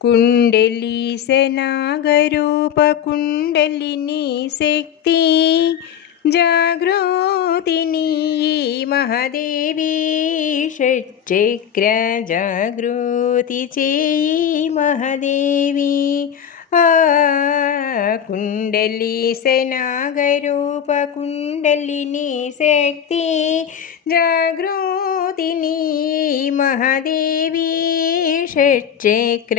कुण्डलीशनागरूपकुण्डलिनी शक्ति जागृतिनी महादेवी षट्चक्र जागृति चेयि महादेवी कुण्डलीशनागरूपकुण्डलिनी शक्ति जागृतिनी महादेवी षट्चक्र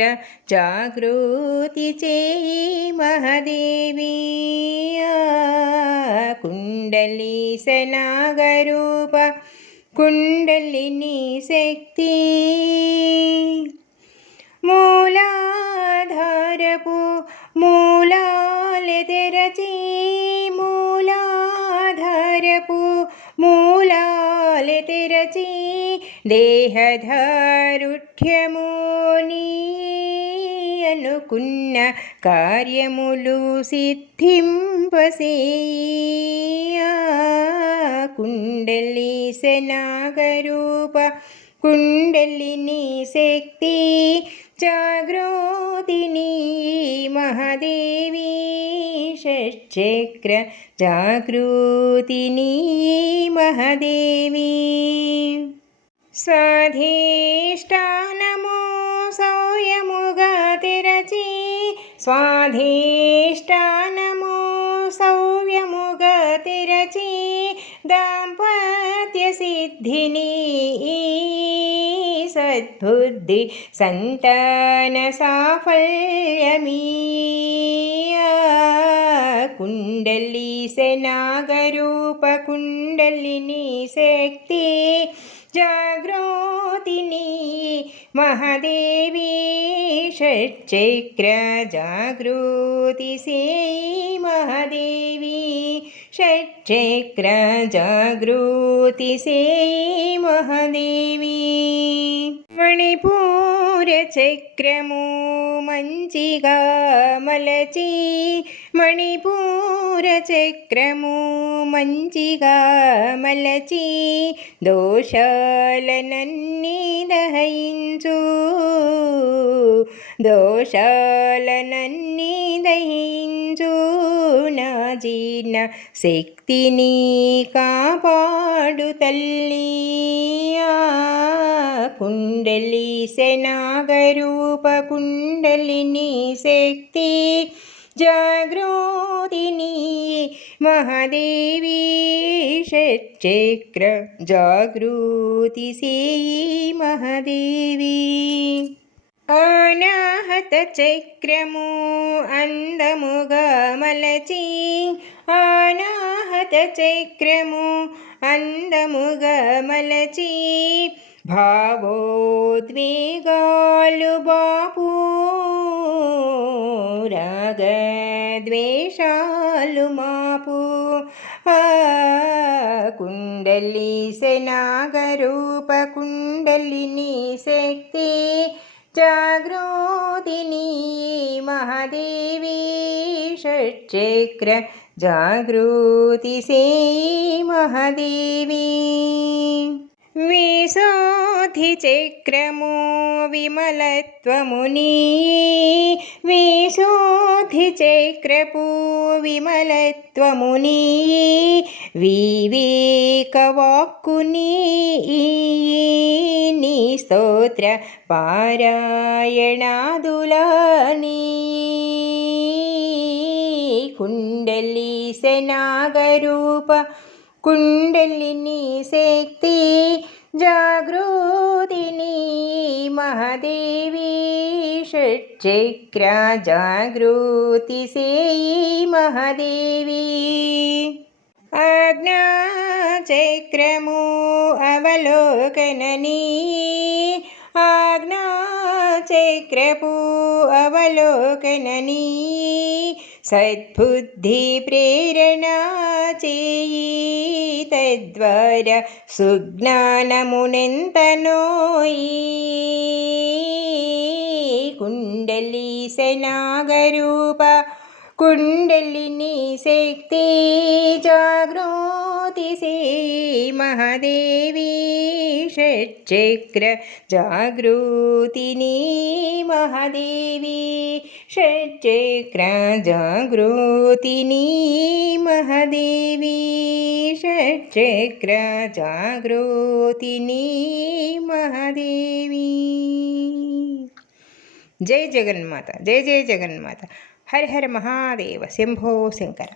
जागृति चेयि महादेवी कुण्डलीशनागरूप कुण्डलिनी शक्ति మూలాధారపు మూలాలు తెరచి మూలాధారపు మూలాలు తెరచి దేహధారుఢ్యము నీ అనుకున్న కార్యములు సిద్ధింపసేయ కుండలీశనాగరూప कुण्डलिनी शक्ति जागृतिनी महादेवी षट्चक्र जागृतिनी महादेवी स्वाधिष्ठानमो सौयमुगा तेरची स्वाधिष्ठानमो सौयमुगा तेरची दाम्पत्य सिद्धिनी सद्बुद्धि संतान साफल्यमीया कुण्डलीशनागरूप कुण्डलिनी शक्ति जागृतिनी महादेवी षट्चक्र जागृति से महादेवी षट्चक्र जागृति से महादेवी मणिपूर चक्रमु मंचिगा मलची मणिपूर चक्रमु मंचिगा मलची दोषालनन्नी दहिंचु दोषालनन्नी दहिंचु ना जीर्ण శక్తిని కాపాడు తల్లియా కుండలీశనాగరూప కుండలిని శక్తి జాగృతిని మహాదేవి షట్చక్ర జాగృతి సేయి మహాదేవి అనాహత చక్రము అందముగా మలచి అనాహత చక్రము అందముగా మలచి భావోద్వేగాలు బాపు రాగద్వేషాలు మాపు కుండలీశనాగరూప కుండలిని శక్తి जागृतिनी महादेवी षट्चक्र जागृति से महादेवी विशोधिचक्रमो विमलत्वमुनी विशोधिचक्रपो विमलत्वमुनी विवेकवाक्कुनी नी स्तोत्र पारायणादुलानी कुण्डलीशनागरूप कुण्डलिनी शक्ति जागृतिनी महादेवी षट्चक्र जागृति सेयि महादेवी आज्ञाचक्रमु अवलोकननी आज्ञाचक्रपु अवलोकननी सद्बुद्धि प्रेरणा चेयि तद्वारा सुज्ञानमुनेन्तनोयि कुण्डलीशनागरूप कुण्डलिनी शक्ति जागृति से महादेवी षट्चक्र जागृतिनी महादेवी षट्चक्र जागृतिनी महादेवी षट्चक्र जागृतिनी महादेवी। जय जगन्माता, जय जय जगन्माता। हर हर महादेव, शंभो शंकर।